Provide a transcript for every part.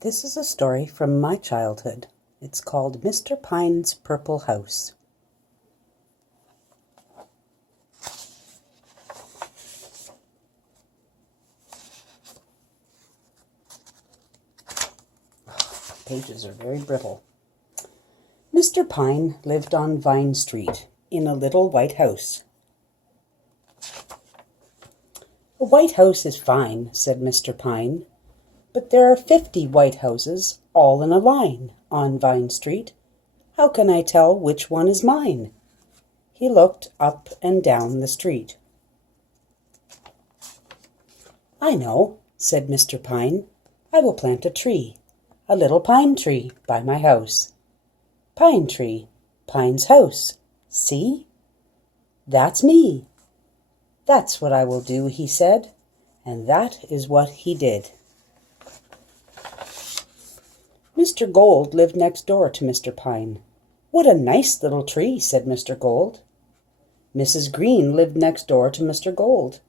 This is a story from my childhood. It's called Mr. Pine's Purple House. Pages are very brittle. Mr. Pine lived on Vine Street in a little white house. "A white house is fine," said Mr. Pine, "but there are 50 white houses all in a line on Vine Street. How can I tell which one is mine?" He looked up and down the street. "I know," said Mr. Pine. "I will plant a tree, a little pine tree, by my house. Pine tree, Pine's house. See? That's me. That's what I will do," he said, and that is what he did. Mr. Gold lived next door to Mr. Pine. "What a nice little tree," said Mr. Gold. Mrs. Green lived next door to Mr. Gold.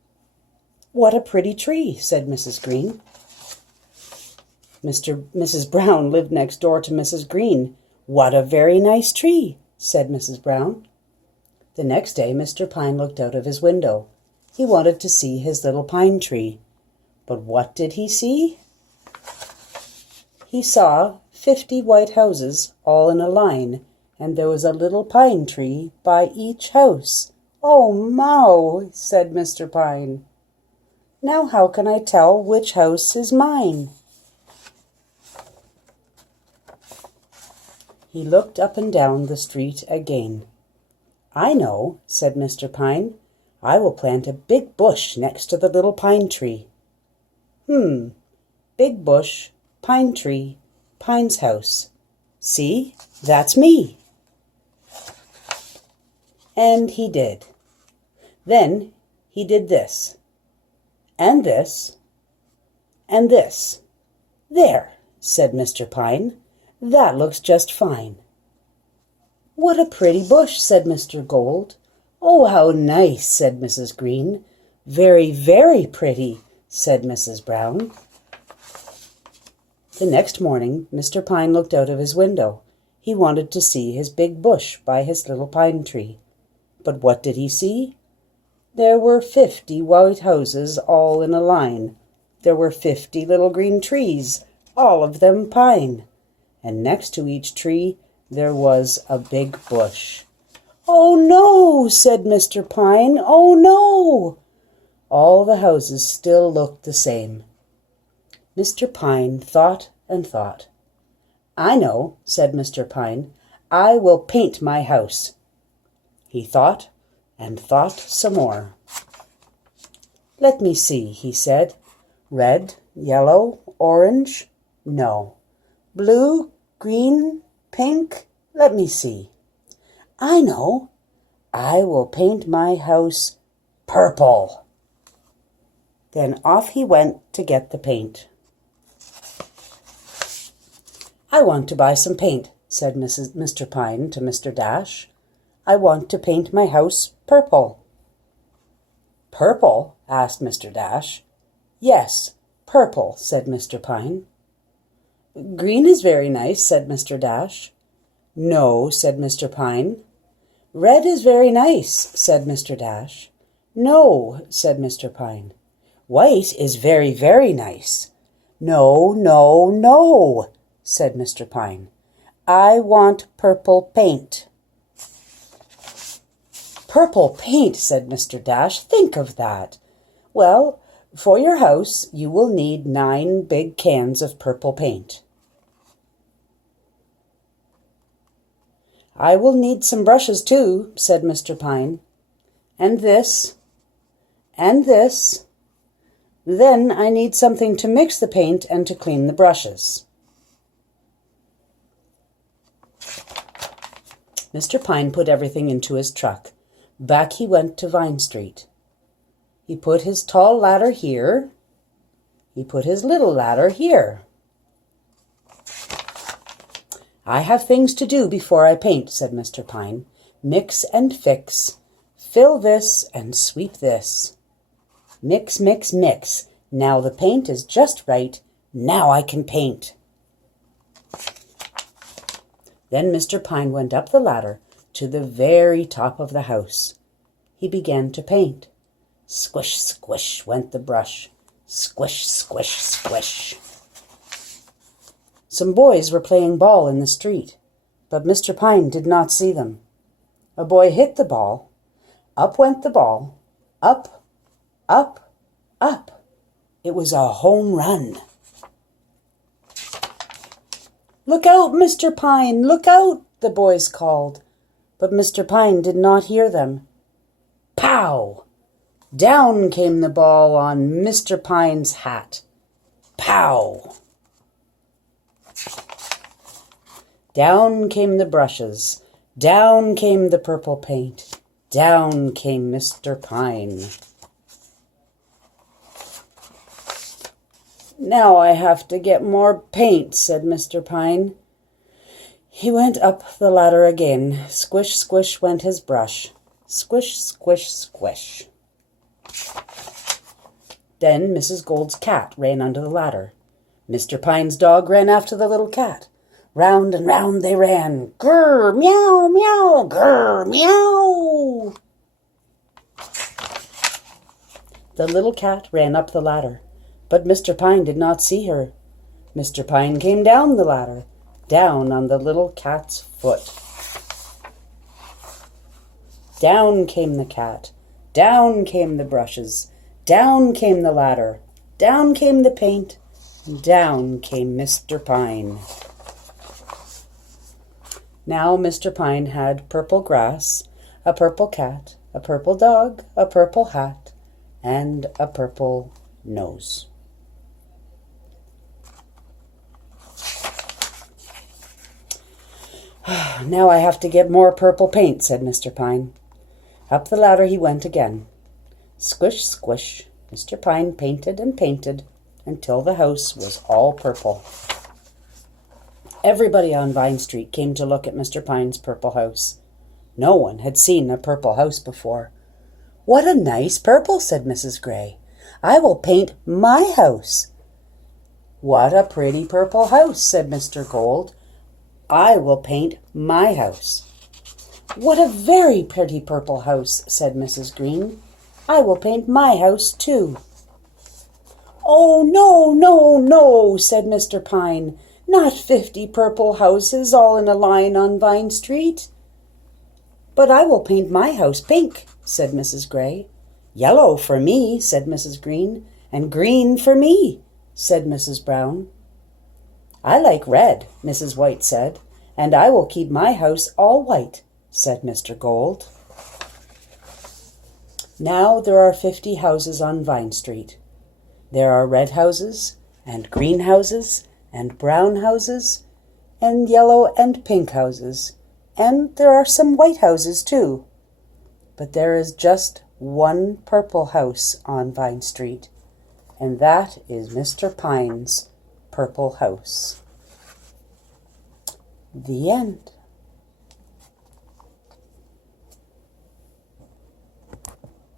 "What a pretty tree," said Mrs. Green. Mrs. Brown lived next door to Mrs. Green. "What a very nice tree," said Mrs. Brown. The next day Mr. Pine looked out of his window. He wanted to see his little pine tree. But what did he see? He saw 50 white houses all in a line, and there was a little pine tree by each house. "Oh, Mow," said Mr. Pine. "Now how can I tell which house is mine?" He looked up and down the street again. "I know," said Mr. Pine. "I will plant a big bush next to the little pine tree." Big bush, pine tree, Pine's house. See, that's me." And he did. Then he did this, and this, and this. "There," said Mr. Pine. "That looks just fine." "What a pretty bush," said Mr. Gold. "Oh, how nice," said Mrs. Green. "Very, very pretty," said Mrs. Brown. The next morning Mr. Pine looked out of his window. He wanted to see his big bush by his little pine tree. But what did he see? There were 50 white houses all in a line. There were 50 little green trees, all of them pine. And next to each tree there was a big bush. "Oh, no," said Mr. Pine. "Oh, no." All the houses still looked the same. Mr. Pine thought and thought. "I know," said Mr. Pine. "I will paint my house." He thought and thought some more. "Let me see," he said. "Red, yellow, orange? No. Blue, green, pink? Let me see. I know. I will paint my house purple." Then off he went to get the paint. "I want to buy some paint," said Mr. Pine to Mr. Dash. "I want to paint my house purple." "Purple?" asked Mr. Dash. "Yes, purple," said Mr. Pine. "Green is very nice," said Mr. Dash. "No," said Mr. Pine. "Red is very nice," said Mr. Dash. "No," said Mr. Pine. "White is very, very nice." "No, no, no," said Mr. Pine. "I want purple paint." "Purple paint," said Mr. Dash. "Think of that. Well, for your house you will need 9 big cans of purple paint." "I will need some brushes too," said Mr. Pine. "And this, and this. Then I need something to mix the paint and to clean the brushes." Mr. Pine put everything into his truck. Back he went to Vine Street. He put his tall ladder here. He put his little ladder here. "I have things to do before I paint," said Mr. Pine. "Mix and fix. Fill this and sweep this. Mix, mix, mix. Now the paint is just right. Now I can paint." Then Mr. Pine went up the ladder to the very top of the house. He began to paint. Squish, squish went the brush. Squish, squish, squish. Some boys were playing ball in the street, but Mr. Pine did not see them. A boy hit the ball. Up went the ball. Up, up, up. It was a home run. "Look out, Mr. Pine! Look out!" the boys called, but Mr. Pine did not hear them. Pow! Down came the ball on Mr. Pine's hat. Pow! Down came the brushes. Down came the purple paint. Down came Mr. Pine. "Now I have to get more paint," said Mr. Pine. He went up the ladder again. Squish, squish went his brush. Squish, squish, squish. Then Mrs. Gold's cat ran under the ladder. Mr. Pine's dog ran after the little cat. Round and round they ran. Grr, meow, meow, grr, meow. The little cat ran up the ladder, but Mr. Pine did not see her. Mr. Pine came down the ladder, down on the little cat's foot. Down came the cat. Down came the brushes. Down came the ladder. Down came the paint. Down came Mr. Pine. Now Mr. Pine had purple grass, a purple cat, a purple dog, a purple hat, and a purple nose. "Now I have to get more purple paint," said Mr. Pine. Up the ladder he went again. Squish, squish, Mr. Pine painted and painted until the house was all purple. Everybody on Vine Street came to look at Mr. Pine's purple house. No one had seen a purple house before. "What a nice purple," said Mrs. Gray. "I will paint my house." "What a pretty purple house," said Mr. Gold. "I will paint my house." "What a very pretty purple house," said Mrs. Green. "I will paint my house too." "Oh, no, no, no," said Mr. Pine. "Not 50 purple houses all in a line on Vine Street." "But I will paint my house pink," said Mrs. Gray. "Yellow for me," said Mrs. Green. "And green for me," said Mrs. Brown. "I like red," Mrs. White said. "And I will keep my house all white," said Mr. Gold. Now there are 50 houses on Vine Street. There are red houses, and green houses, and brown houses, and yellow and pink houses, and there are some white houses too. But there is just one purple house on Vine Street, and that is Mr. Pine's purple house. The end.